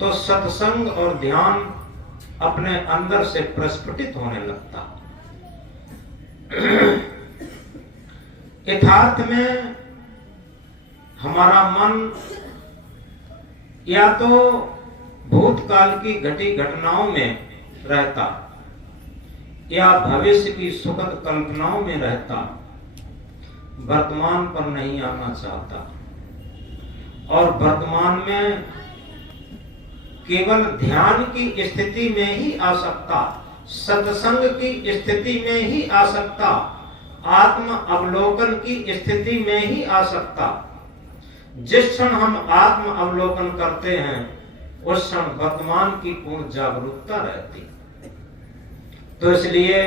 तो सत्संग और ध्यान अपने अंदर से प्रस्फुटित होने लगता। यथार्थ में हमारा मन या तो भूतकाल की घटी घटनाओं में रहता या भविष्य की सुखद कल्पनाओं में रहता, वर्तमान पर नहीं आना चाहता और वर्तमान में केवल ध्यान की स्थिति में ही आ सकता, सत्संग की स्थिति में ही आ सकता, आत्म अवलोकन की स्थिति में ही आ सकता। जिस क्षण हम आत्म अवलोकन करते हैं उस क्षण वर्तमान की पूर्ण जागरूकता रहती। तो इसलिए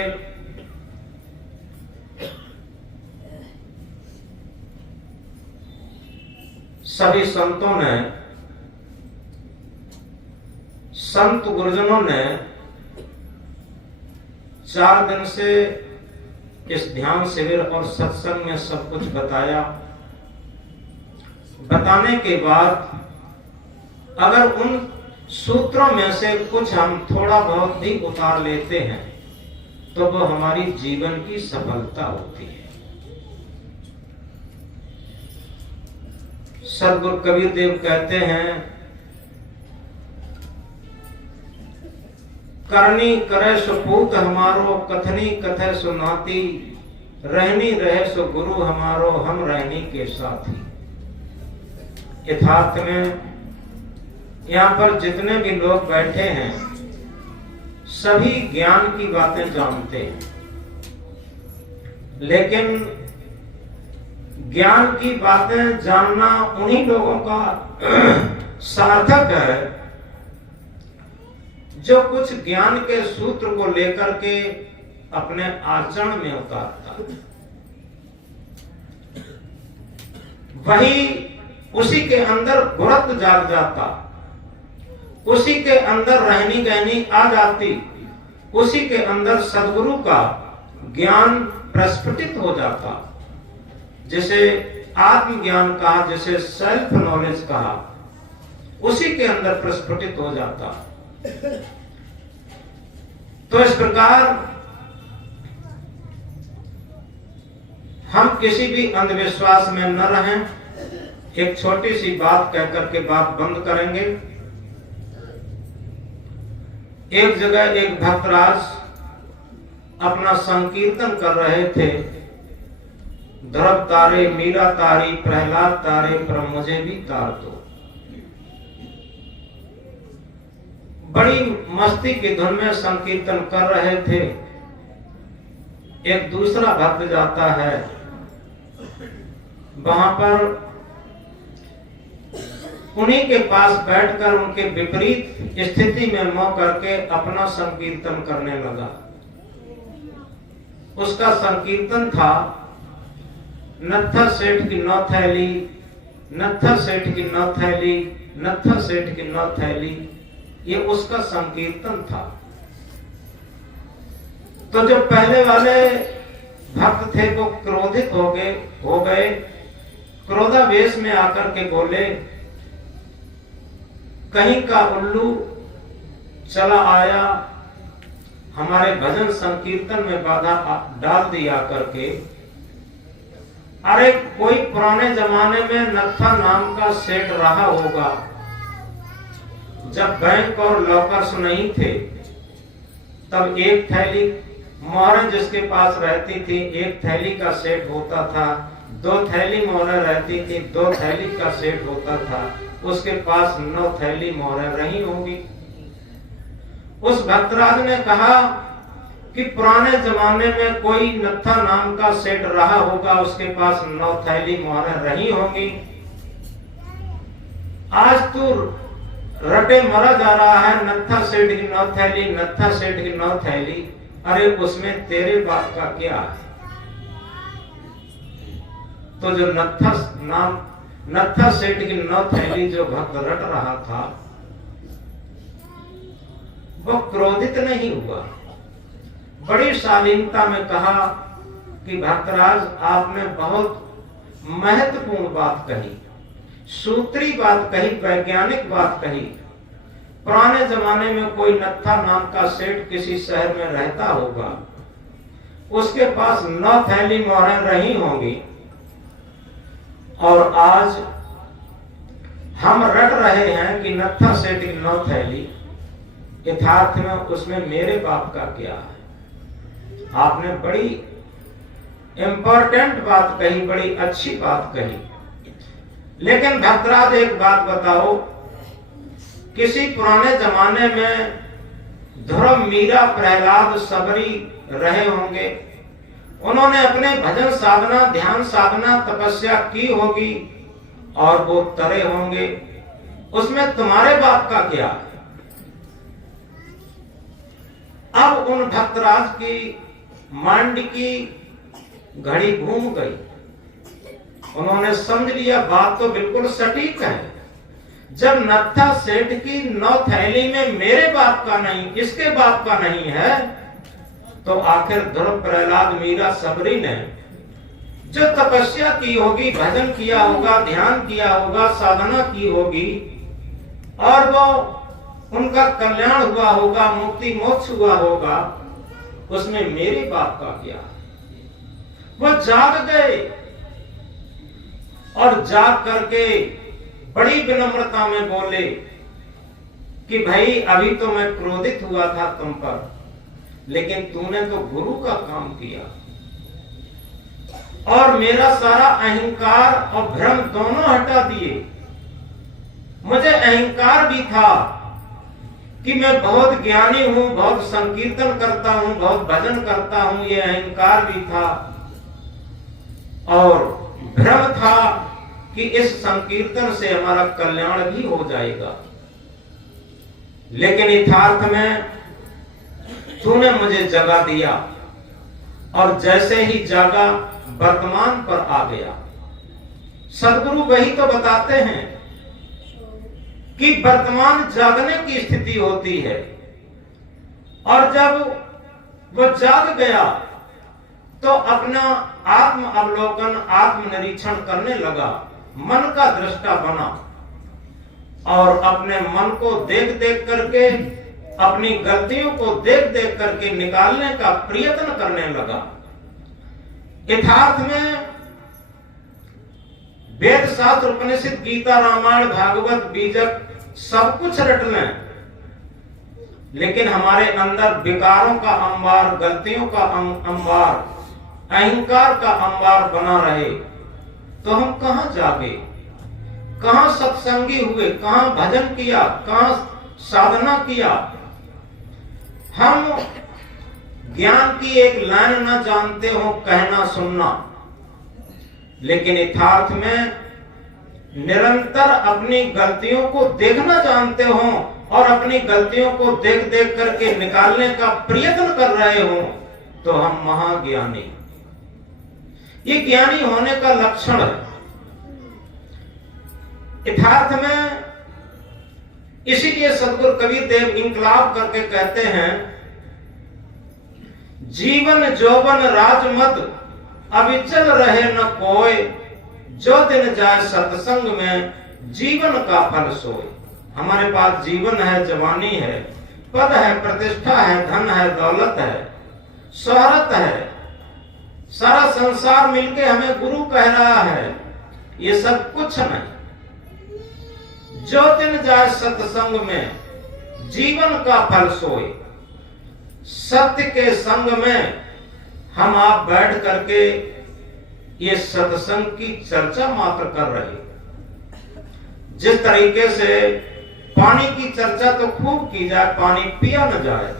सभी संतों ने, संत गुरुजनों ने 4 दिन से इस ध्यान शिविर और सत्संग में सब कुछ बताया। बताने के बाद अगर उन सूत्रों में से कुछ हम थोड़ा बहुत भी उतार लेते हैं तो वो हमारी जीवन की सफलता होती है। सद्गुरु कबीर देव कहते हैं, करनी करे सो पूत हमारो, कथनी कथे सो नाती, रहनी रहे सो गुरु हमारो, हम रहनी के साथी। यथार्थ में यहाँ पर जितने भी लोग बैठे हैं सभी ज्ञान की बातें जानते हैं, लेकिन ज्ञान की बातें जानना उन्हीं लोगों का सार्थक है जो कुछ ज्ञान के सूत्र को लेकर के अपने आचरण में उतारता, वही उसी के अंदर गुरत जाग जाता, उसी के अंदर रहनी गहनी आ जाती, उसी के अंदर सद्गुरु का ज्ञान प्रस्फुटित हो जाता, जिसे आत्मज्ञान कहा, जिसे सेल्फ नॉलेज कहा, उसी के अंदर प्रस्फुटित हो जाता। तो इस प्रकार हम किसी भी अंधविश्वास में न रहें। एक छोटी सी बात कहकर के बात बंद करेंगे। एक जगह एक भक्तराज अपना संकीर्तन कर रहे थे, ध्रुव तारे मीरा तारी, प्रहलाद तारे पर मुझे भी तार दो। बड़ी मस्ती की धुन में संकीर्तन कर रहे थे। एक दूसरा भक्त जाता है, वहां पर उन्हीं के पास बैठकर उनके विपरीत स्थिति में मुंह करके अपना संकीर्तन करने लगा। उसका संकीर्तन था, नत्था सेठ की नौ थैली, नत्था सेठ की नौ थैली, नत्था सेठ की नौ थैली, ये उसका संकीर्तन था। तो जो पहले वाले भक्त थे वो क्रोधित हो गए, क्रोधावेश में आकर के बोले, कहीं का उल्लू चला आया, हमारे भजन संकीर्तन में बाधा डाल दिया करके। अरे कोई पुराने जमाने में नत्था नाम का सेठ रहा होगा, जब बैंक और लॉकर्स नहीं थे तब एक थैली मोहरें जिसके पास रहती थी, एक थैली का सेट होता था। 2 थैली मोहरें रहती थी, 2 थैली का सेट होता था। उसके पास 9 थैली मोहरें रही होंगी। उस भक्तराज ने कहा कि पुराने जमाने में कोई नत्था नाम का सेठ रहा होगा, उसके पास 9 थैली मोहरें रही होंगी। आज तू रटे मरा जा रहा है, नत्था सेठ की 9 थैली, नत्था सेठ की 9 थैली। अरे उसमें तेरे बात का क्या है? तो जो नत्था सेठ की 9 थैली जो भक्त रट रहा था वो क्रोधित नहीं हुआ, बड़ी शालीनता में कहा कि भक्तराज आपने बहुत महत्वपूर्ण बात कही, सूत्री बात कही, वैज्ञानिक बात कही। पुराने जमाने में कोई नत्था नाम का सेठ किसी शहर में रहता होगा, उसके पास 9 थैली मोहरें रही होंगी, और आज हम रट रहे हैं कि नत्था सेठ की 9 थैली, यथार्थ में उसमें मेरे बाप का क्या है। आपने बड़ी इंपॉर्टेंट बात कही, बड़ी अच्छी बात कही। लेकिन भक्तराज एक बात बताओ, किसी पुराने जमाने में ध्रुव, मीरा, प्रहलाद, सबरी रहे होंगे, उन्होंने अपने भजन साधना, ध्यान साधना, तपस्या की होगी और वो तरे होंगे, उसमें तुम्हारे बाप का क्या है। अब उन भक्तराज की मांड की घड़ी घूम गई, उन्होंने समझ लिया बात तो बिल्कुल सटीक है। जब नत्था सेठ की 9 थैली में मेरे बाप का नहीं, इसके बाप का नहीं है, तो आखिर ध्रुव, प्रहलाद, मीरा, सबरी ने जो तपस्या की होगी, भजन किया होगा, ध्यान किया होगा, साधना की होगी, और वो उनका कल्याण हुआ होगा, मुक्ति मोक्ष हुआ होगा, उसमें मेरे बाप का क्या। वो जाग गए और जाग करके बड़ी विनम्रता में बोले कि भाई अभी तो मैं क्रोधित हुआ था तुम पर, लेकिन तूने तो गुरु का काम किया और मेरा सारा अहंकार और भ्रम दोनों हटा दिए। मुझे अहंकार भी था कि मैं बहुत ज्ञानी हूं, बहुत संकीर्तन करता हूं, बहुत भजन करता हूं, ये अहंकार भी था, और भ्रम था कि इस संकीर्तन से हमारा कल्याण भी हो जाएगा। लेकिन यथार्थ में तूने मुझे जगा दिया, और जैसे ही जागा वर्तमान पर आ गया। सदगुरु वही तो बताते हैं कि वर्तमान जागने की स्थिति होती है, और जब वो जाग गया तो अपना आत्म अवलोकन, आत्म निरीक्षण करने लगा, मन का दृष्टा बना, और अपने मन को देख देख करके, अपनी गलतियों को देख देख करके निकालने का प्रयत्न करने लगा। यथार्थ में वेद, शास्त्र, उपनिषद, गीता, रामायण, भागवत, बीजक सब कुछ रट लें, लेकिन हमारे अंदर विकारों का अंबार, गलतियों का अंबार, अहंकार का अंबार बना रहे, तो हम कहां जागे, कहां सत्संगी हुए, कहां भजन किया, कहां साधना किया। हम ज्ञान की एक लाइन न जानते हो, कहना सुनना, लेकिन यथार्थ में निरंतर अपनी गलतियों को देखना जानते हो और अपनी गलतियों को देख देख करके निकालने का प्रयत्न कर रहे हो, तो हम महाज्ञानी। ये ज्ञानी होने का लक्षण है। यथार्थ में इसीलिए सदगुरु कबीर देव इंकलाब करके कहते हैं, जीवन जौवन राजमद अविचल रहे न कोय, जो दिन जाए सत्संग में जीवन का फल सोए। हमारे पास जीवन है, जवानी है, पद है, प्रतिष्ठा है, धन है, दौलत है, शोहरत है, सारा संसार मिलके हमें गुरु कह रहा है, ये सब कुछ नहीं। जो दिन जाए सत्संग में जीवन का फल सोए। सत्य के संग में हम आप बैठ करके ये सत्संग की चर्चा मात्र कर रहे। जिस तरीके से पानी की चर्चा तो खूब की जाए, पानी पिया न जाए,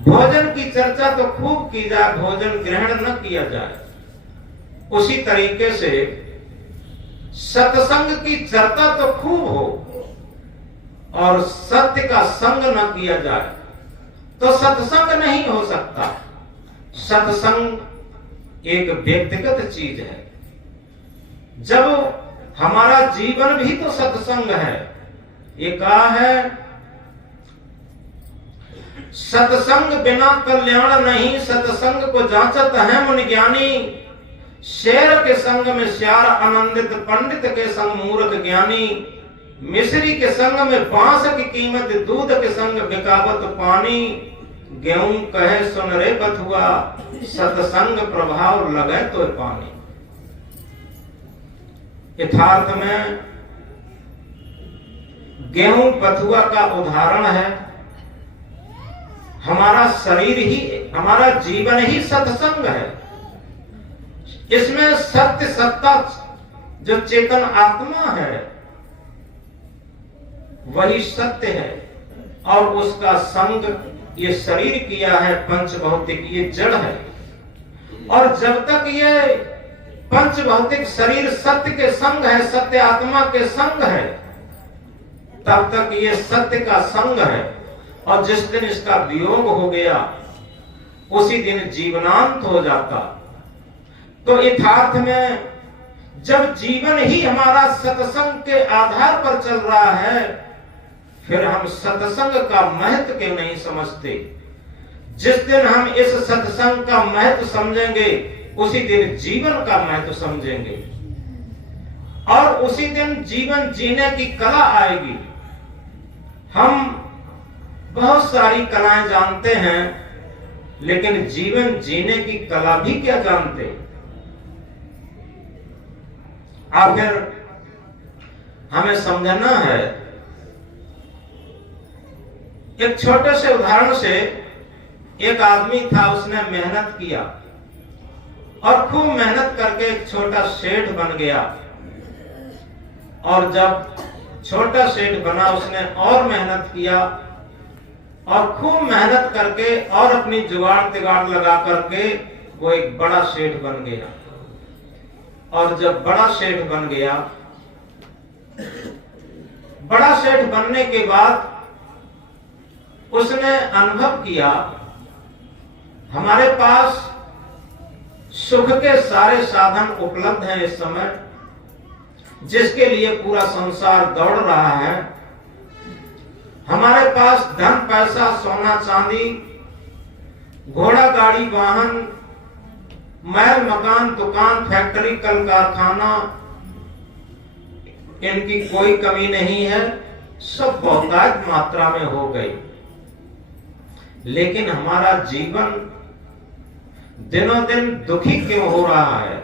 भोजन की चर्चा तो खूब की जाए, भोजन ग्रहण न किया जाए, उसी तरीके से सत्संग की चर्चा तो खूब हो और सत्य का संग न किया जाए तो सत्संग नहीं हो सकता। सत्संग एक व्यक्तिगत चीज है। जब हमारा जीवन भी तो सत्संग है। ये कहा है, सत्संग बिना कल्याण नहीं, सत्संग को जांचत है मुनि ज्ञानी। शेर के संग में श्यार आनंदित, पंडित के संग मूर्ख ज्ञानी। मिस्री के संग में बांस की कीमत, दूध के संग बिकावत पानी। गेहूं कहे सुन रे बथुआ, सत्संग प्रभाव लगे तो पानी। यथार्थ में गेहूं बथुआ का उदाहरण है। हमारा शरीर ही, हमारा जीवन ही सत्संग है। इसमें सत्य सत्ता जो चेतन आत्मा है वही सत्य है, और उसका संग ये शरीर किया है पंच भौतिक, ये जड़ है। और जब तक ये पंच भौतिक शरीर सत्य के संग है, सत्य आत्मा के संग है, तब तक ये सत्य का संग है। और जिस दिन इसका वियोग हो गया उसी दिन जीवनांत हो जाता। तो यथार्थ में जब जीवन ही हमारा सत्संग के आधार पर चल रहा है, फिर हम सत्संग का महत्व क्यों नहीं समझते। जिस दिन हम इस सत्संग का महत्व समझेंगे उसी दिन जीवन का महत्व समझेंगे, और उसी दिन जीवन जीने की कला आएगी। हम बहुत सारी कलाएं जानते हैं, लेकिन जीवन जीने की कला भी क्या जानते। आखिर हमें समझना है। एक छोटे से उदाहरण से, एक आदमी था, उसने मेहनत किया और खूब मेहनत करके एक छोटा शेड बन गया। और जब छोटा शेड बना उसने और मेहनत किया और खूब मेहनत करके और अपनी जुगाड़ तिगाड़ लगा करके वो एक बड़ा शेड बन गया। और जब बड़ा शेड बन गया, बड़ा शेड बनने के बाद उसने अनुभव किया हमारे पास सुख के सारे साधन उपलब्ध हैं इस समय, जिसके लिए पूरा संसार दौड़ रहा है। हमारे पास धन पैसा सोना चांदी, घोड़ा गाड़ी वाहन, महल मकान दुकान फैक्ट्री कल कारखाना, इनकी कोई कमी नहीं है, सब बहुतायत मात्रा में हो गई। लेकिन हमारा जीवन दिनों दिन दुखी क्यों हो रहा है,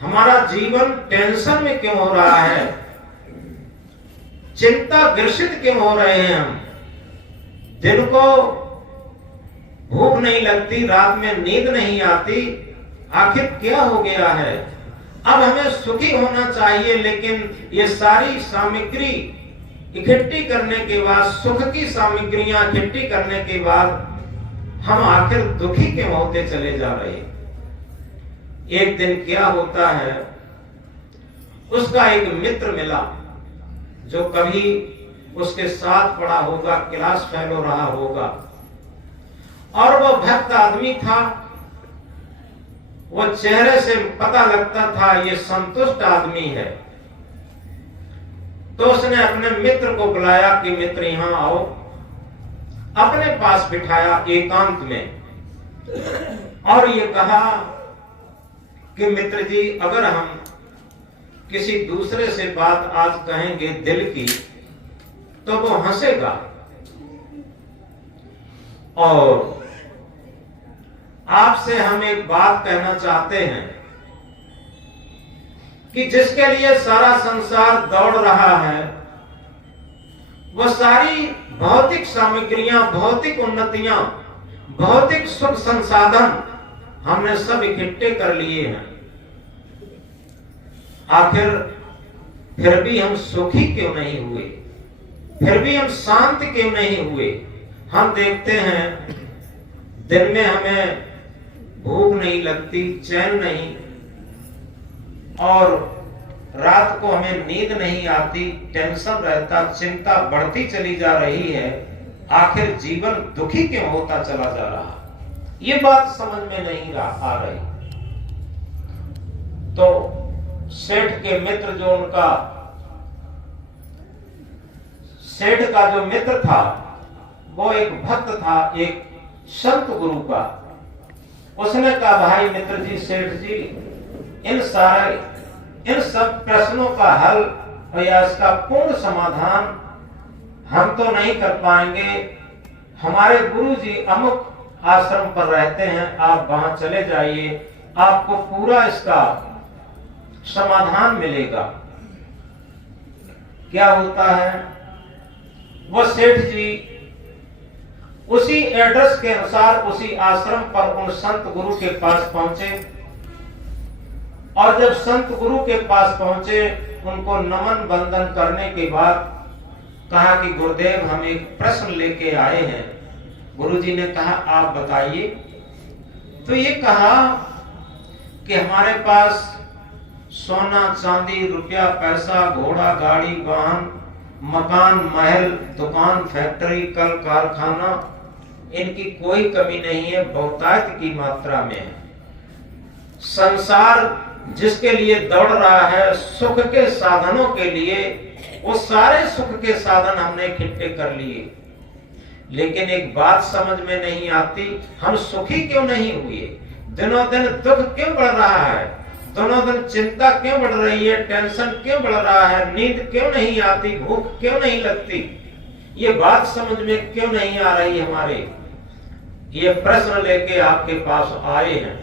हमारा जीवन टेंशन में क्यों हो रहा है, चिंता ग्रसित क्यों हो रहे हैं हम। दिन को भूख नहीं लगती, रात में नींद नहीं आती, आखिर क्या हो गया है। अब हमें सुखी होना चाहिए, लेकिन ये सारी सामग्री इकट्ठी करने के बाद, सुख की सामग्रियां इकट्ठी करने के बाद हम आखिर दुखी क्यों होते चले जा रहे हैं। एक दिन क्या होता है, उसका एक मित्र मिला जो कभी उसके साथ पढ़ा होगा, क्लास फेलो रहा होगा, और वो भक्त आदमी था। वो चेहरे से पता लगता था ये संतुष्ट आदमी है। तो उसने अपने मित्र को बुलाया कि मित्र यहां आओ, अपने पास बिठाया एकांत में, और ये कहा कि मित्र जी, अगर हम किसी दूसरे से बात आज कहेंगे दिल की तो वो हंसेगा, और आपसे हम एक बात कहना चाहते हैं कि जिसके लिए सारा संसार दौड़ रहा है, वो सारी भौतिक सामग्रियां, भौतिक उन्नतियां, भौतिक सुख संसाधन हमने सब इकट्ठे कर लिए हैं। आखिर फिर भी हम सुखी क्यों नहीं हुए, फिर भी हम शांत क्यों नहीं हुए। हम देखते हैं दिन में हमें भूख नहीं लगती, चैन नहीं, और रात को हमें नींद नहीं आती, टेंशन रहता, चिंता बढ़ती चली जा रही है। आखिर जीवन दुखी क्यों होता चला जा रहा, ये बात समझ में नहीं आ रही। तो सेठ के मित्र, जो उनका सेठ का जो मित्र था, वो एक भक्त था, एक संत गुरु का। उसने कहा, भाई मित्र जी, सेठ जी, इन सब प्रश्नों का हल और या इसका पूर्ण समाधान हम तो नहीं कर पाएंगे, हमारे गुरु जी अमुक आश्रम पर रहते हैं, आप वहां चले जाइए, आपको पूरा इसका समाधान मिलेगा। क्या होता है, वो सेठ जी उसी एड्रेस के अनुसार उसी आश्रम पर उन संत गुरु के पास पहुंचे, और जब संत गुरु के पास पहुंचे, उनको नमन बंदन करने के बाद कहा कि गुरुदेव हम एक प्रश्न लेके आए हैं। गुरुजी ने कहा आप बताइए। तो ये कहा कि हमारे पास सोना चांदी रुपया पैसा घोड़ा गाड़ी वाहन मकान महल दुकान फैक्ट्री कल कारखाना इनकी कोई कमी नहीं है, बहुतायत की मात्रा में है। संसार जिसके लिए दौड़ रहा है सुख के साधनों के लिए, वो सारे सुख के साधन हमने इकट्ठे कर लिए, लेकिन एक बात समझ में नहीं आती, हम सुखी क्यों नहीं हुए? दिनों दिन दुख क्यों बढ़ रहा है? दिनों दिन चिंता क्यों बढ़ रही है? टेंशन क्यों बढ़ रहा है? नींद क्यों नहीं आती? भूख क्यों नहीं लगती? ये बात समझ में क्यों नहीं आ रही हमारे? ये प्रश्न लेके आपके पास आए हैं।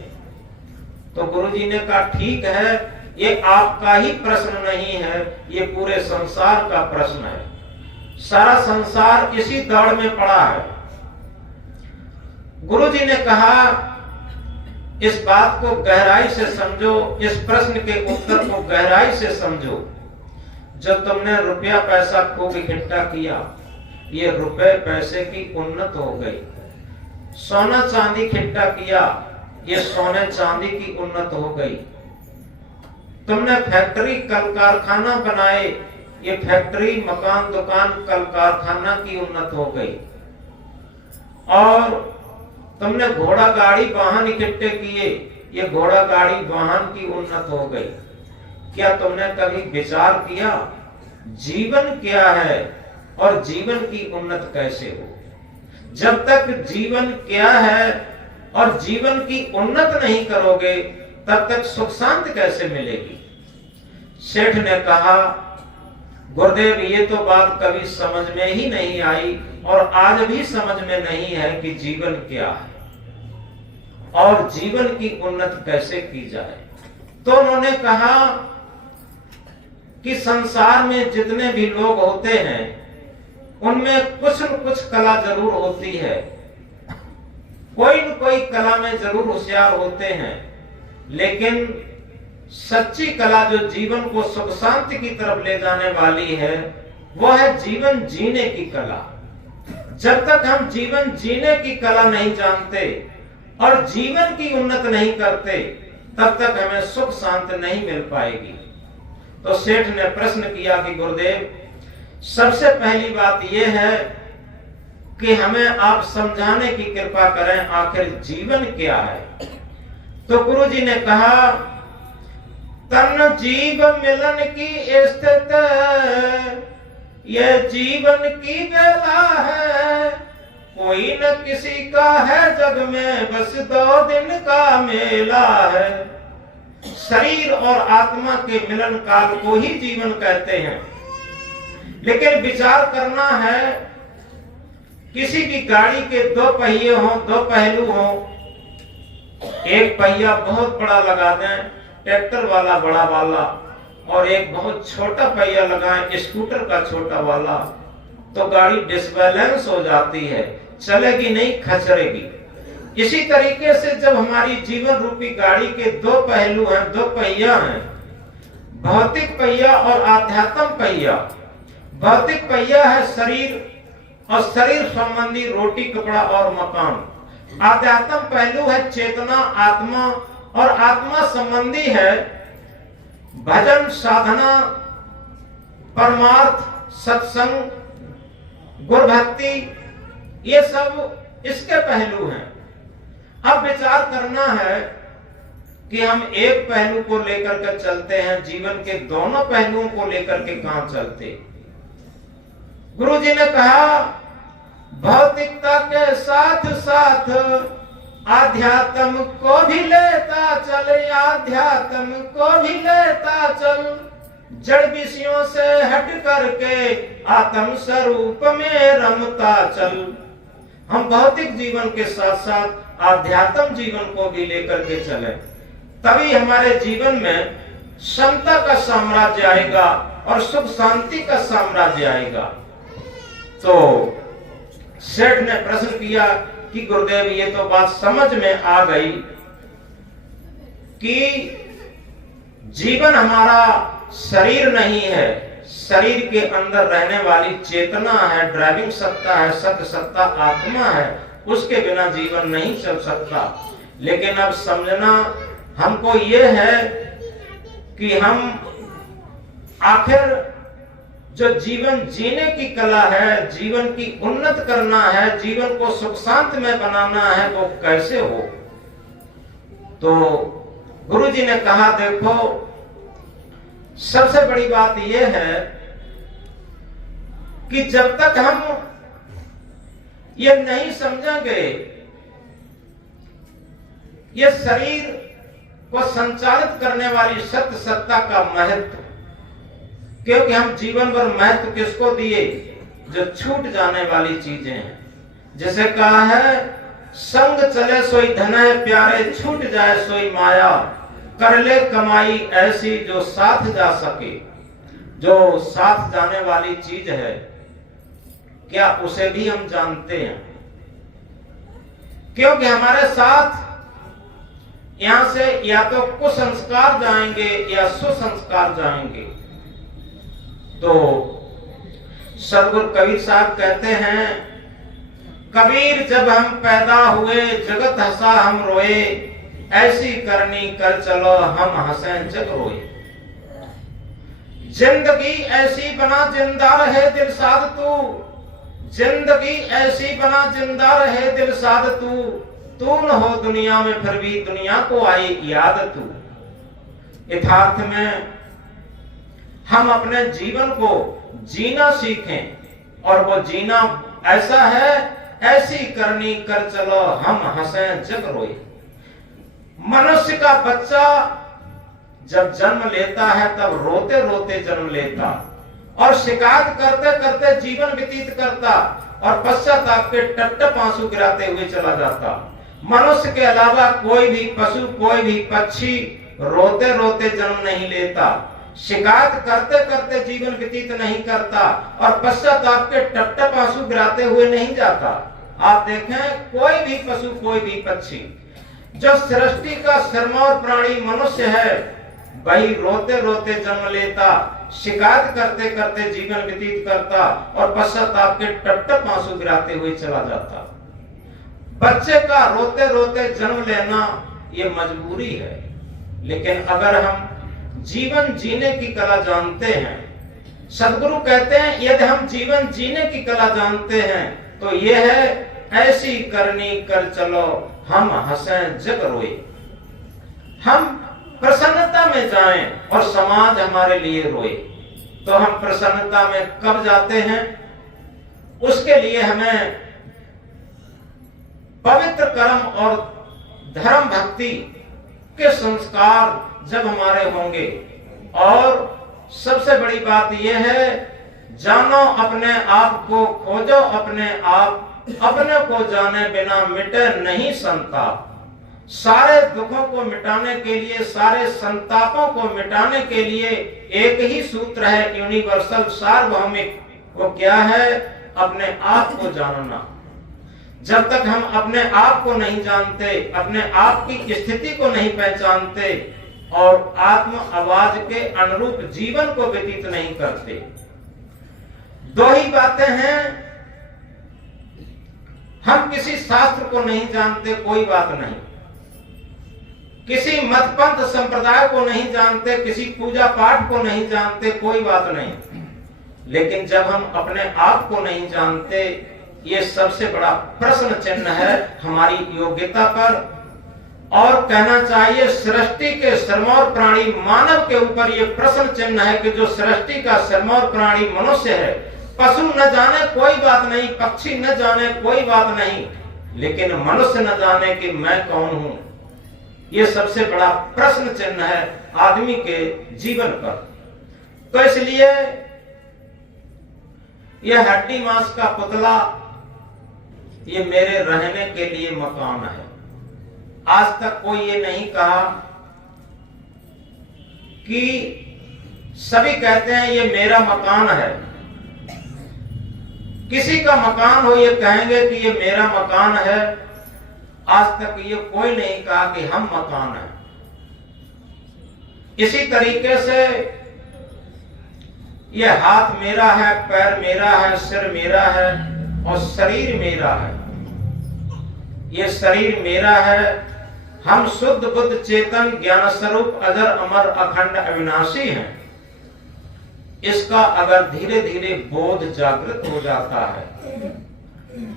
तो गुरुजी ने कहा ठीक है, ये आपका ही प्रश्न नहीं है, ये पूरे संसार का प्रश्न है। सारा संसार इसी दौड़ में पड़ा है। गुरुजी ने कहा इस बात को गहराई से समझो, इस प्रश्न के उत्तर को गहराई से समझो। जब तुमने रुपया पैसा खूब इकट्ठा किया, ये रुपए पैसे की उन्नत हो गई। सोना चांदी इकट्ठा किया, ये सोने चांदी की उन्नत हो गई। तुमने फैक्ट्री कल कारखाना बनाए, ये फैक्ट्री मकान दुकान कल कारखाना की उन्नत हो गई। और तुमने घोड़ा गाड़ी वाहन इकट्ठे किए, ये घोड़ा गाड़ी वाहन की उन्नत हो गई। क्या तुमने कभी विचार किया जीवन क्या है और जीवन की उन्नत कैसे हो? जब तक जीवन क्या है और जीवन की उन्नत नहीं करोगे, तब तक सुख शांति कैसे मिलेगी? सेठ ने कहा गुरुदेव ये तो बात कभी समझ में ही नहीं आई और आज भी समझ में नहीं है कि जीवन क्या है और जीवन की उन्नति कैसे की जाए। तो उन्होंने कहा कि संसार में जितने भी लोग होते हैं उनमें कुछ न कुछ कला जरूर होती है, कोई न कोई कला में जरूर होशियार होते हैं, लेकिन सच्ची कला जो जीवन को सुख शांति की तरफ ले जाने वाली है वो है जीवन जीने की कला। जब तक हम जीवन जीने की कला नहीं जानते और जीवन की उन्नत नहीं करते, तब तक हमें सुख शांति नहीं मिल पाएगी। तो सेठ ने प्रश्न किया कि गुरुदेव सबसे पहली बात यह है कि हमें आप समझाने की कृपा करें आखिर जीवन क्या है। तो गुरुजी ने कहा तन जीव मिलन की स्थिति ये जीवन की बेला है, कोई न किसी का है जग में बस 2 दिन का मेला है। शरीर और आत्मा के मिलन काल को ही जीवन कहते हैं, लेकिन विचार करना है किसी भी गाड़ी के 2 पहिए हों, 2 पहलू हों, एक पहिया बहुत बड़ा लगा दें ट्रैक्टर वाला बड़ा वाला और एक बहुत छोटा पहिया लगाएं स्कूटर का छोटा वाला, तो गाड़ी डिसबैलेंस हो जाती है, चलेगी नहीं, खचरेगी। इसी तरीके से जब हमारी जीवन रूपी गाड़ी के 2 पहलू हैं, 2 पहिया हैं, भौतिक पहिया और आध्यात्म पहिया। भौतिक पहिया है शरीर और शरीर संबंधी रोटी कपड़ा और मकान। आध्यात्म पहलू है चेतना आत्मा और आत्मा संबंधी है भजन साधना परमार्थ सत्संग गुरु भक्ति, ये सब इसके पहलू हैं। अब विचार करना है कि हम एक पहलू को लेकर के चलते हैं, जीवन के दोनों पहलुओं को लेकर के कहां चलते। गुरुजी ने कहा भौतिकता के साथ साथ आध्यात्म को भी लेता चल, आध्यात्म को भी लेता चल, जड़ विषयों से हट करके आत्म स्वरूप में रमता चल। हम भौतिक जीवन के साथ साथ आध्यात्म जीवन को भी लेकर के चले, तभी हमारे जीवन में समता का साम्राज्य आएगा और सुख शांति का साम्राज्य आएगा। तो सेठ ने प्रश्न किया कि गुरुदेव ये तो बात समझ में आ गई कि जीवन हमारा शरीर नहीं है, शरीर के अंदर रहने वाली चेतना है, ड्राइविंग सत्ता है, सत्य सत्ता आत्मा है, उसके बिना जीवन नहीं चल सकता। लेकिन अब समझना हमको ये है कि हम आखिर जो जीवन जीने की कला है, जीवन की उन्नत करना है, जीवन को सुख शांति में बनाना है, वो कैसे हो। तो गुरुजी ने कहा देखो सबसे बड़ी बात यह है कि जब तक हम ये नहीं समझेंगे ये शरीर को संचालित करने वाली सत्य सत्ता का महत्व, क्योंकि हम जीवन भर महत्व किसको दिए, जो छूट जाने वाली चीजें हैं। जैसे कहा है संग चले सोई धन है प्यारे, छूट जाए सोई माया, कर ले कमाई ऐसी जो साथ जा सके। जो साथ जाने वाली चीज है क्या उसे भी हम जानते हैं? क्योंकि हमारे साथ यहां से या तो कुसंस्कार जाएंगे या सुसंस्कार जाएंगे। तो सदगुरु कबीर साहब कहते हैं, कबीर जब हम पैदा हुए जगत हंसा हम रोए, ऐसी करनी कर चलो हम हंसे जग रोए। जिंदगी ऐसी बना जिंदा रहे दिल साध तू, जिंदगी ऐसी बना जिंदा रहे दिल साध तू न हो दुनिया में फिर भी दुनिया को आई याद तू। यथार्थ में हम अपने जीवन को जीना सीखें और वो जीना ऐसा है, ऐसी करनी कर चलो हम हंसे जग रोए। मनुष्य का बच्चा जब जन्म लेता है तब रोते रोते जन्म लेता और शिकायत करते करते जीवन व्यतीत करता और पश्चाताप के टप आंसू गिराते हुए चला जाता। मनुष्य के अलावा कोई भी पशु, कोई भी पक्षी रोते रोते जन्म नहीं लेता, शिकायत करते करते जीवन व्यतीत नहीं करता और पश्चाताप के टप आंसू गिराते हुए नहीं जाता। आप देखें कोई भी पशु, कोई भी पक्षी, जो सृष्टि का सिरमौर प्राणी मनुष्य है, वही रोते रोते जन्म लेता, शिकायत करते करते जीवन व्यतीत करता और पश्चाताप के टप आंसू गिराते हुए चला जाता। बच्चे का रोते रोते जन्म लेना ये मजबूरी है। लेकिन अगर हम जीवन जीने की कला जानते हैं, सदगुरु कहते हैं यदि हम जीवन जीने की कला जानते हैं तो ये है, ऐसी करनी कर चलो हम हंसे जग रोए। हम प्रसन्नता में जाएं और समाज हमारे लिए रोए। तो हम प्रसन्नता में कब जाते हैं? उसके लिए हमें पवित्र कर्म और धर्म भक्ति के संस्कार जब हमारे होंगे। और सबसे बड़ी बात यह है, जानो अपने आप को, खोजो अपने आप, अपने को जाने बिना मिटे नहीं संताप। सारे दुखों को मिटाने के लिए, सारे संतापों को मिटाने के लिए एक ही सूत्र है, यूनिवर्सल सार्वभौमिक। वो क्या है? अपने आप को जानना। जब तक हम अपने आप को नहीं जानते, अपने आप की स्थिति को नहीं पहचानते और आत्म आवाज के अनुरूप जीवन को व्यतीत नहीं करते, दो ही बातें हैं। हम किसी शास्त्र को नहीं जानते, कोई बात नहीं, किसी मत पंथ संप्रदाय को नहीं जानते, किसी पूजा पाठ को नहीं जानते, कोई बात नहीं। लेकिन जब हम अपने आप को नहीं जानते, ये सबसे बड़ा प्रश्न चिन्ह है हमारी योग्यता पर। और कहना चाहिए सृष्टि के सिरमौर प्राणी मानव के ऊपर ये प्रश्न चिन्ह है कि जो सृष्टि का सिरमौर प्राणी मनुष्य है। पशु न जाने कोई बात नहीं, पक्षी न जाने कोई बात नहीं, लेकिन मनुष्य न जाने कि मैं कौन हूं, ये सबसे बड़ा प्रश्न चिन्ह है आदमी के जीवन पर। तो इसलिए यह हड्डी मांस का पुतला ये मेरे रहने के लिए मकान है। आज तक कोई ये नहीं कहा कि सभी कहते हैं ये मेरा मकान है। किसी का मकान हो ये कहेंगे कि ये मेरा मकान है। आज तक ये कोई नहीं कहा कि हम मकान है। इसी तरीके से ये हाथ मेरा है, पैर मेरा है, सिर मेरा है और शरीर मेरा है। ये शरीर मेरा है। हम शुद्ध बुद्ध चेतन ज्ञान स्वरूप अजर अमर अखंड अविनाशी हैं। इसका अगर धीरे धीरे बोध जागृत हो जाता है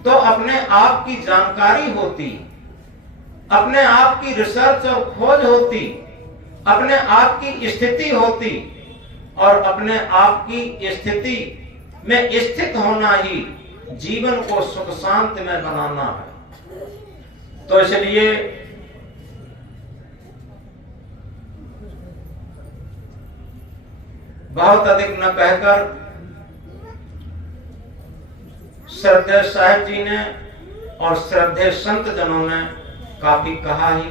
तो अपने आप की जानकारी होती, अपने आप की रिसर्च और खोज होती, अपने आप की स्थिति होती और अपने आप की स्थिति में स्थित होना ही जीवन को सुख शांति में बनाना है। तो इसलिए बहुत अधिक न कहकर श्रद्धेय साहिब जी ने और श्रद्धेय संत जनों ने काफी कहा ही।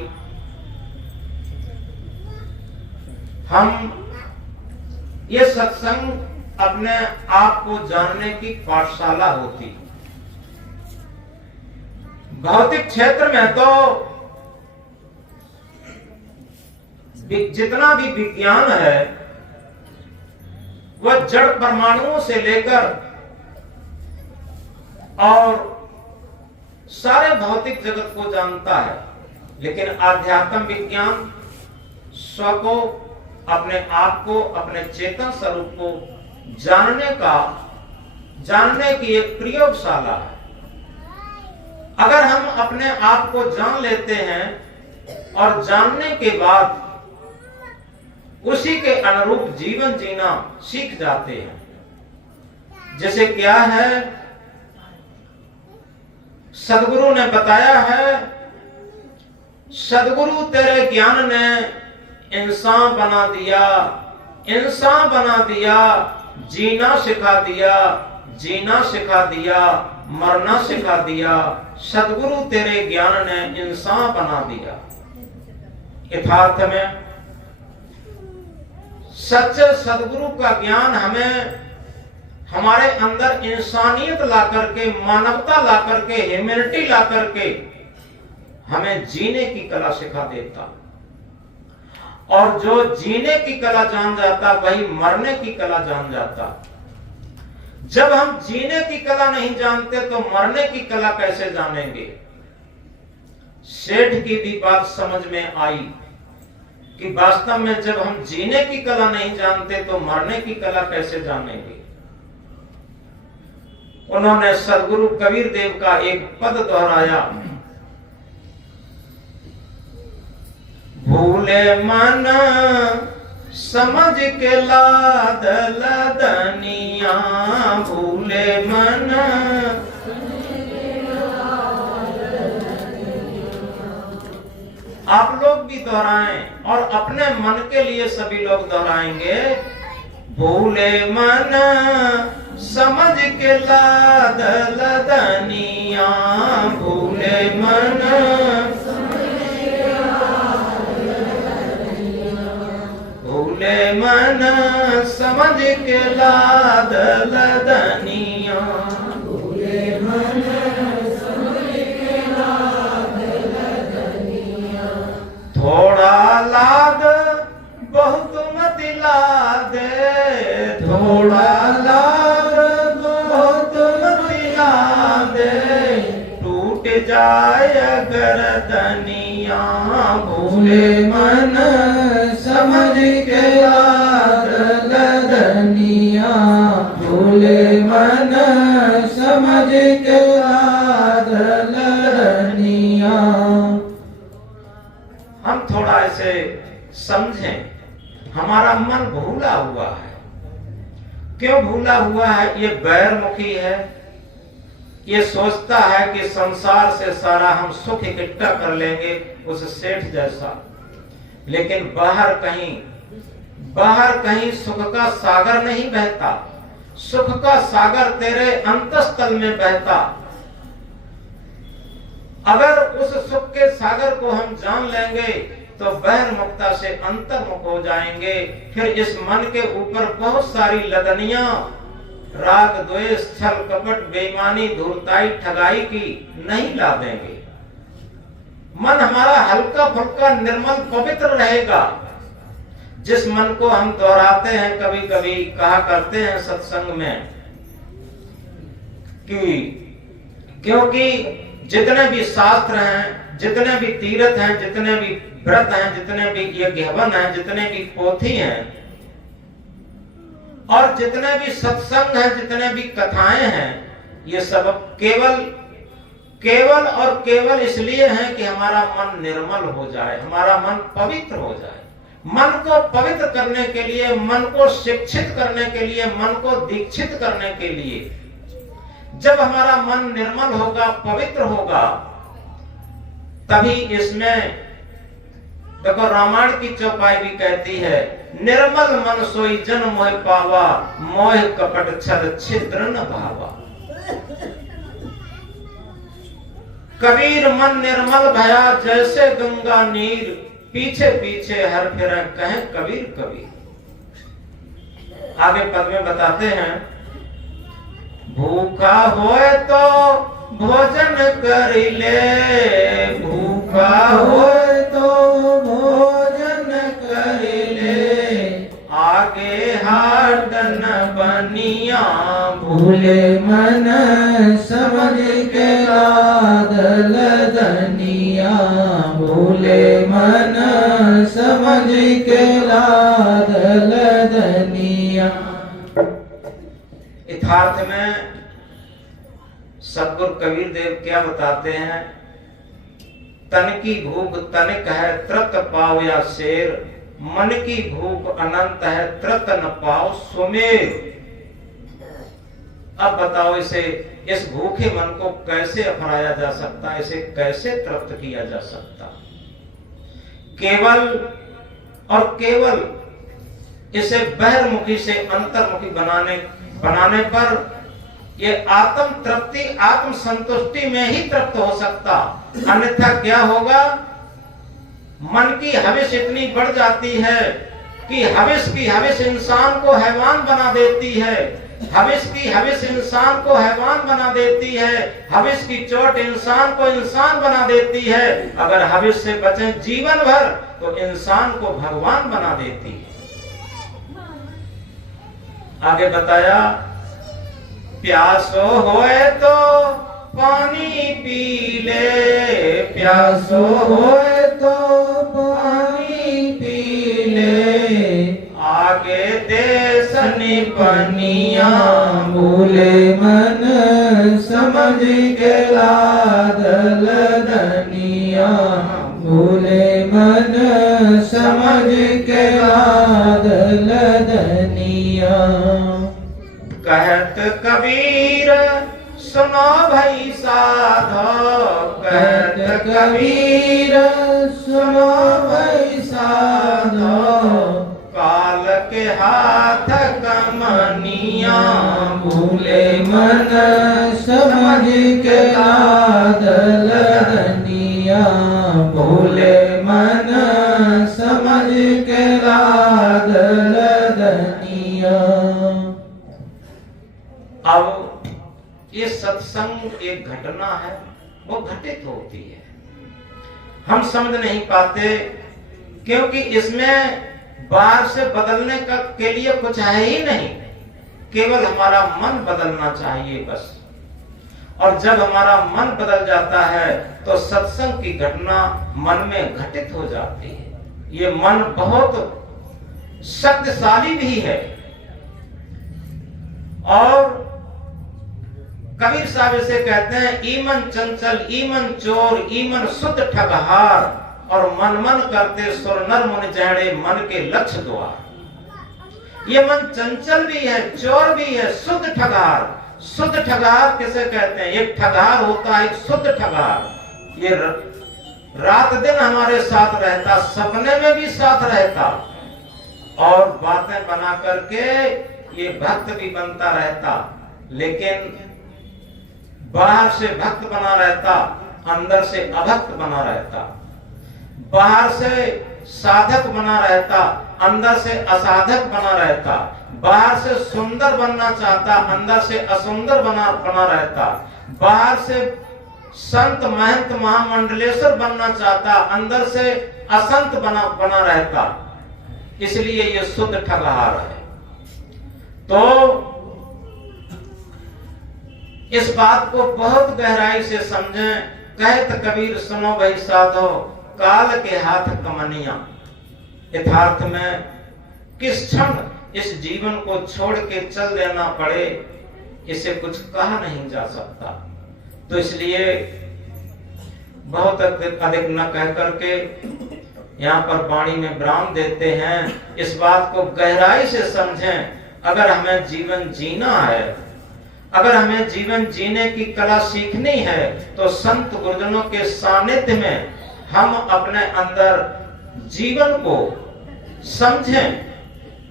हम ये सत्संग अपने आप को जानने की पाठशाला होती। भौतिक क्षेत्र में तो जितना भी विज्ञान है वह जड़ परमाणुओं से लेकर और सारे भौतिक जगत को जानता है, लेकिन आध्यात्म विज्ञान स्व को, अपने आप को, अपने चेतन स्वरूप को जानने की एक प्रयोगशाला है। अगर हम अपने आप को जान लेते हैं और जानने के बाद उसी के अनुरूप जीवन जीना सीख जाते हैं। जैसे क्या है, सदगुरु ने बताया है, सदगुरु तेरे ज्ञान ने इंसान बना दिया, इंसान बना दिया, जीना सिखा दिया, जीना सिखा दिया, मरना सिखा दिया। सदगुरु तेरे ज्ञान ने इंसान बना दिया। यथार्थ में सच्चे सदगुरु का ज्ञान हमें हमारे अंदर इंसानियत ला करके, मानवता ला करके, ह्यूमैनिटी ला करके हमें जीने की कला सिखा देता। और जो जीने की कला जान जाता वही मरने की कला जान जाता। जब हम जीने की कला नहीं जानते तो मरने की कला कैसे जानेंगे? सेठ की भी बात समझ में आई कि वास्तव में जब हम जीने की कला नहीं जानते तो मरने की कला कैसे जानेंगे। उन्होंने सदगुरु कबीर देव का एक पद दोहराया, भूले मन समझ के लाद लदनिया, भूले मन आप लोग भी दोहराएं और अपने मन के लिए सभी लोग दोहराएंगे। भूले मन समझ के लाद लदनिया, भूले मन भूले मन समझ के लाद लदनिया, भूले मन समझ के लाद लदनिया। थोड़ा लाद बहुत मत लादे, थोड़ा लाद बहुत मत लादे, टूट जाए गर्दनिया। भूले मन समझ के लाद लदनिया, भूले मन समझ के लाद लदनिया। हम थोड़ा ऐसे समझें, हमारा मन भूला हुआ है। क्यों भूला हुआ है? ये बैरमुखी है। ये सोचता है कि संसार से सारा हम सुख इकट्ठा कर लेंगे उस सेठ जैसा, लेकिन बाहर कहीं बाहर कहीं सुख का सागर नहीं बहता, सुख का सागर तेरे अंतस्थल में बहता। अगर उस सुख के सागर को हम जान लेंगे तो बहिर्मुखता से अंतर्मुख हो जाएंगे। फिर इस मन के ऊपर बहुत सारी लदनियां, राग द्वेष छल कपट बेईमानी धूर्ताई ठगाई की नहीं ला देंगे। मन हमारा हल्का फुल्का निर्मल पवित्र रहेगा। जिस मन को हम दोहराते हैं, कभी कभी कहा करते हैं सत्संग में कि क्योंकि जितने भी शास्त्र हैं, जितने भी तीर्थ हैं, जितने भी व्रत हैं, जितने भी यज्ञ हवन हैं, जितने भी पोथी हैं और जितने भी सत्संग हैं, जितने भी कथाएं हैं, ये सब केवल और केवल इसलिए हैं कि हमारा मन निर्मल हो जाए, हमारा मन पवित्र हो जाए। मन को पवित्र करने के लिए, मन को शिक्षित करने के लिए, मन को दीक्षित करने के लिए, जब हमारा मन निर्मल होगा, पवित्र होगा, तभी इसमें देखो रामायण की चौपाई भी कहती है, निर्मल मन सोई जन मोह पावा, मोह कपट छल छिद्र न भावा। कबीर मन निर्मल भया जैसे गंगा नीर, पीछे पीछे हर फिर कहें कबीर कबीर। आगे पद में बताते हैं, भूखा होए तो भोजन कर ले, भूखा होए तो भोजन कर ले, आगे हाथ न बनिया, भूले मन समझ के लादल दनिया, भूले मन समझ के लादल दनिया। यथार्थ में सद्गुरु कबीर देव क्या बताते हैं, तन की भूख तनिक है त्रत पाओ या शेर, मन की भूख अनंत है त्रत न पाओ सुमेर। अब बताओ इसे, इस भूखे मन को कैसे अपनाया जा सकता, इसे कैसे तृप्त किया जा सकता? केवल और केवल इसे बहिर्मुखी से अंतर्मुखी बनाने पर ये आत्म तृप्ति, आत्म संतुष्टि में ही तृप्त हो सकता। अन्यथा क्या होगा, मन की हविस इतनी बढ़ जाती है कि हविस इंसान को हैवान बना देती है, हविस की हविस इंसान को हैवान बना देती है, हविस की चोट इंसान को इंसान बना देती है। अगर हविस से बचें जीवन भर तो इंसान को भगवान बना देती है। आगे बताया, प्यासो होए तो पानी पी ले, प्यासो होए तो पानी पी ले, आगे देश निपनिया, भूले मन समझ के लादल दनिया, भूले मन समझ के लादल दनिया। कहत कबीर सुनो भई साधो, कहत कबीर सुनो भई साधो, काल के हाथ कमनिया, भूले मन समझ के लादल दनिया, भूले मन समझ के लादल दनिया। अब ये सत्संग एक घटना है, वो घटित होती है, हम समझ नहीं पाते क्योंकि इसमें बाहर से बदलने का के लिए कुछ है ही नहीं, केवल हमारा मन बदलना चाहिए बस। और जब हमारा मन बदल जाता है तो सत्संग की घटना मन में घटित हो जाती है। ये मन बहुत शक्तिशाली भी है। और कबीर साहब इसे कहते हैं, ईमन चंचल ईमन चोर ईमन शुद्ध ठगहार, और मन मन करते सुर नर मुनि जहड़े मन के लक्ष्य द्वार। ये मन चंचल भी है, चोर भी है, शुद्ध ठगहार। शुद्ध ठगहार किसे कहते हैं? एक ठगहार होता है, एक शुद्ध ठगहार। ये रात दिन हमारे साथ रहता, सपने में भी साथ रहता, और बातें बना करके ये भक्त भी बनता रहता, लेकिन बाहर से भक्त बना रहता, अंदर से अभक्त बना रहता। बाहर से साधक बना रहता, अंदर से असाधक बना रहता। बाहर से सुंदर बनना चाहता, अंदर से असुंदर बना रहता। बाहर से संत महंत महामंडलेश्वर बनना चाहता, अंदर से असंत बना रहता। इसलिए ये शुद्ध ठगहार है। तो इस बात को बहुत गहराई से समझें। कहत कबीर सुनो भाई साधो, काल के हाथ कमनिया। यथार्थ में किस क्षण इस जीवन को छोड़ के चल देना पड़े, इसे कुछ कहा नहीं जा सकता। तो इसलिए बहुत अधिक न कह करके यहाँ पर वाणी में विराम देते हैं। इस बात को गहराई से समझें। अगर हमें जीवन जीना है, अगर हमें जीवन जीने की कला सीखनी है, तो संत गुरुजनों के सानिध्य में हम अपने अंदर जीवन को समझें।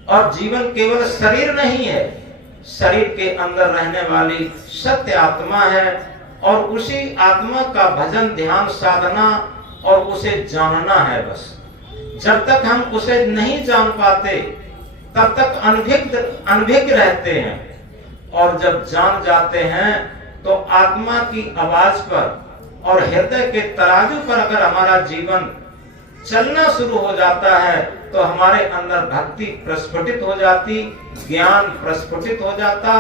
और जीवन केवल शरीर नहीं है, शरीर के अंदर रहने वाली सत्य आत्मा है, और उसी आत्मा का भजन ध्यान साधना और उसे जानना है। बस जब तक हम उसे नहीं जान पाते तब तक अनभिज्ञ रहते हैं, और जब जान जाते हैं तो आत्मा की आवाज पर और हृदय के तराजू पर अगर हमारा जीवन चलना शुरू हो जाता है, तो हमारे अंदर भक्ति प्रस्फुटित हो जाती, ज्ञान प्रस्फुटित हो जाता,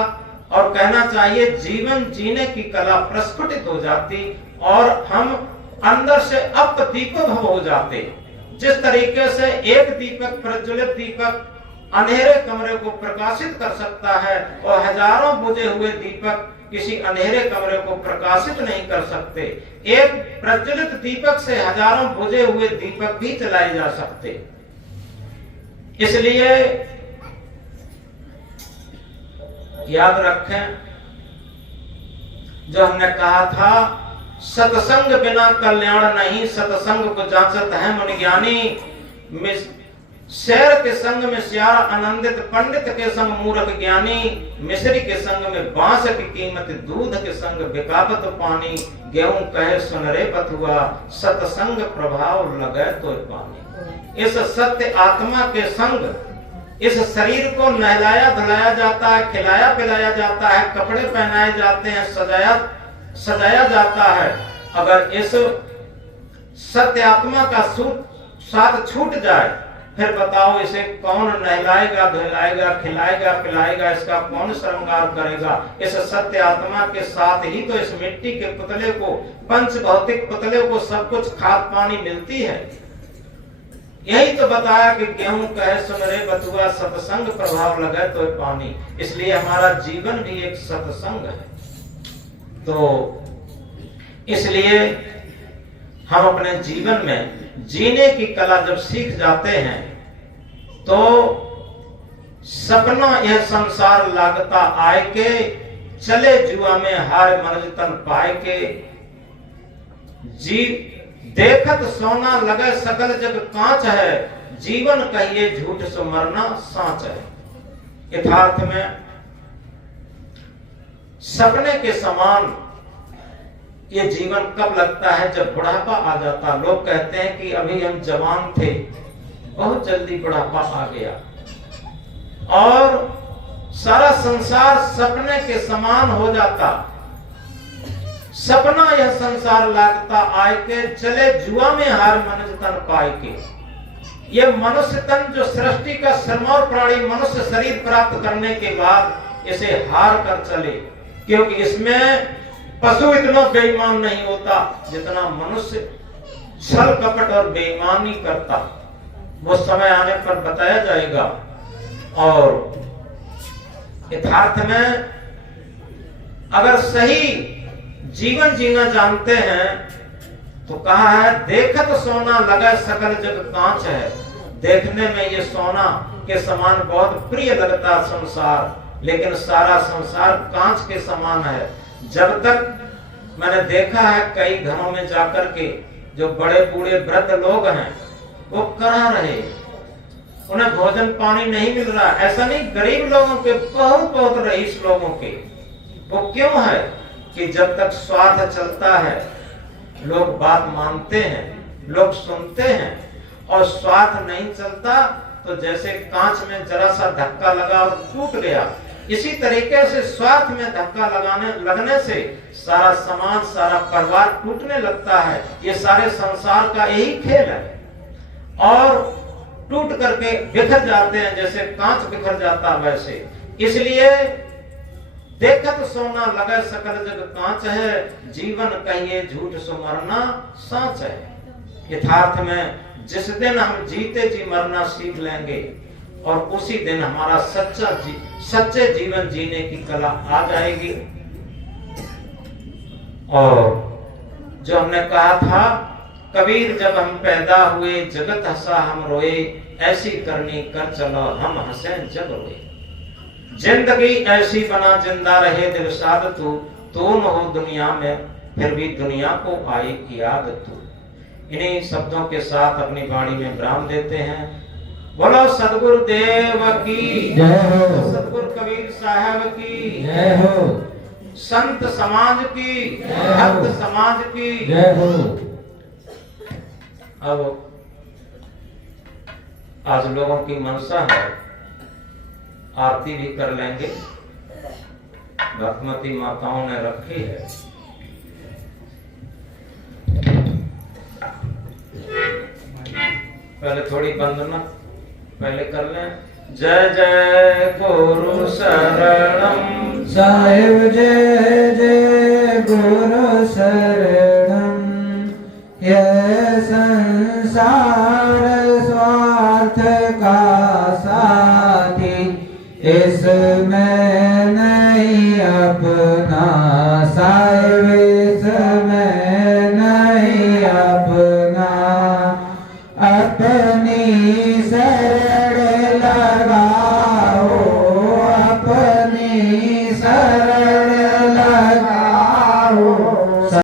और कहना चाहिए जीवन जीने की कला प्रस्फुटित हो जाती, और हम अंदर से अपदीपक हो जाते। जिस तरीके से एक दीपक, प्रज्वलित दीपक अंधेरे कमरे को प्रकाशित कर सकता है, और हजारों बुझे हुए दीपक किसी अंधेरे कमरे को प्रकाशित नहीं कर सकते। एक प्रज्वलित दीपक से हजारों बुझे हुए दीपक भी जलाए जा सकते। इसलिए याद रखें जो हमने कहा था, सत्संग बिना कल्याण नहीं, सत्संग को जांचत है मुनि ज्ञानी। शेर के संग में सियार आनंदित, पंडित के संग मूर्ख ज्ञानी। मिस्री के संग में बांस की कीमत, दूध के संग बेकाबत पानी। गेहूं कहे सुन रे बथुआ, सत्संग प्रभाव लगे तो पानी। इस सत्य आत्मा के संग इस शरीर को नहलाया धुलाया जाता है, खिलाया पिलाया जाता है, कपड़े पहनाए जाते हैं, सजाया जाता है। अगर इस सत्य आत्मा का साथ छूट जाए, फिर बताओ इसे कौन नहलाएगा, धुलाएगा, खिलाएगा, पिलाएगा, इसका कौन श्रृंगार करेगा। इस सत्य आत्मा के साथ ही तो इस मिट्टी के पुतले को, पंच भौतिक पुतले को सब कुछ खाद पानी मिलती है। यही तो बताया कि गेहूं कहे सुन रे बथुआ, सत्संग प्रभाव लगे तो पानी। इसलिए हमारा जीवन भी एक सत्संग है। तो इसलिए हम अपने जीवन में जीने की कला जब सीख जाते हैं, तो सपना यह संसार लागता आए के, चले जुआ में हार मनज तन पाए के। जी देखत सोना लगे सकल जग कांच है, जीवन कहिए झूठ सो मरना सांच है। यथार्थ में सपने के समान ये जीवन कब लगता है, जब बुढ़ापा आ जाता। लोग कहते हैं कि अभी हम जवान थे, बहुत जल्दी बुढ़ापा आ गया, और सारा संसार सपने के समान हो जाता। सपना यह संसार लागता आए के, चले जुआ में हार मनज तन पाए के। ये मनुष्य तन जो सृष्टि का श्रमौर प्राणी मनुष्य शरीर प्राप्त करने के बाद इसे हार कर चले, क्योंकि इसमें पशु इतना बेईमान नहीं होता जितना मनुष्य छल कपट और बेईमानी करता। वो समय आने पर बताया जाएगा। और यथार्थ में अगर सही जीवन जीना जानते हैं, तो कहा है देखत सोना लगा सकल जग कांच है। देखने में ये सोना के समान बहुत प्रिय लगता संसार, लेकिन सारा संसार कांच के समान है। जब तक मैंने देखा है कई घरों में जाकर के, जो बड़े बूढ़े वृद्ध लोग हैं वो करा रहे, उन्हें भोजन पानी नहीं मिल रहा। ऐसा नहीं, गरीब लोगों के, बहुत बहुत रईस लोगों के। वो क्यों है कि जब तक स्वार्थ चलता है, लोग बात मानते हैं, लोग सुनते हैं, और स्वार्थ नहीं चलता तो जैसे कांच में जरा सा धक्का लगा और टूट गया, इसी तरीके से स्वार्थ में धक्का लगने से सारा समाज, सारा परिवार टूटने लगता है। ये सारे संसार का यही खेल है, और टूट करके बिखर जाते हैं, जैसे कांच बिखर जाता वैसे। इसलिए देखत सोना लगे सकल जग कांच है, जीवन कहिए झूठ सो मरना साच है। यथार्थ में जिस दिन हम जीते जी मरना सीख लेंगे, और उसी दिन हमारा सच्चे जीवन जीने की कला आ जाएगी। और जो हमने कहा था, कबीर जब हम पैदा हुए जगत हंसा हम रोए, ऐसी करनी कर चलो हम हंसे जग रोए। जिंदगी ऐसी बना जिंदा रहे दिल साध तू, तुम हो दुनिया में फिर भी दुनिया को आए याद तू। इन्हीं शब्दों के साथ अपनी वाणी में विराम देते हैं। बोलो सदगुरु देव की जय हो, सदगुरु कबीर साहब की जय हो, संत समाज की, भक्त समाज की जय हो। अब आज लोगों की मनसा है, आरती भी कर लेंगे, भक्तमती माताओं ने रखी है। पहले थोड़ी वंदना पहले कर लें। जय जय गुरु शरणम साहिब, जय जय गुरु शरणम। यह संसार स्वार्थ का साथी, इसमें नहीं अपना साहिब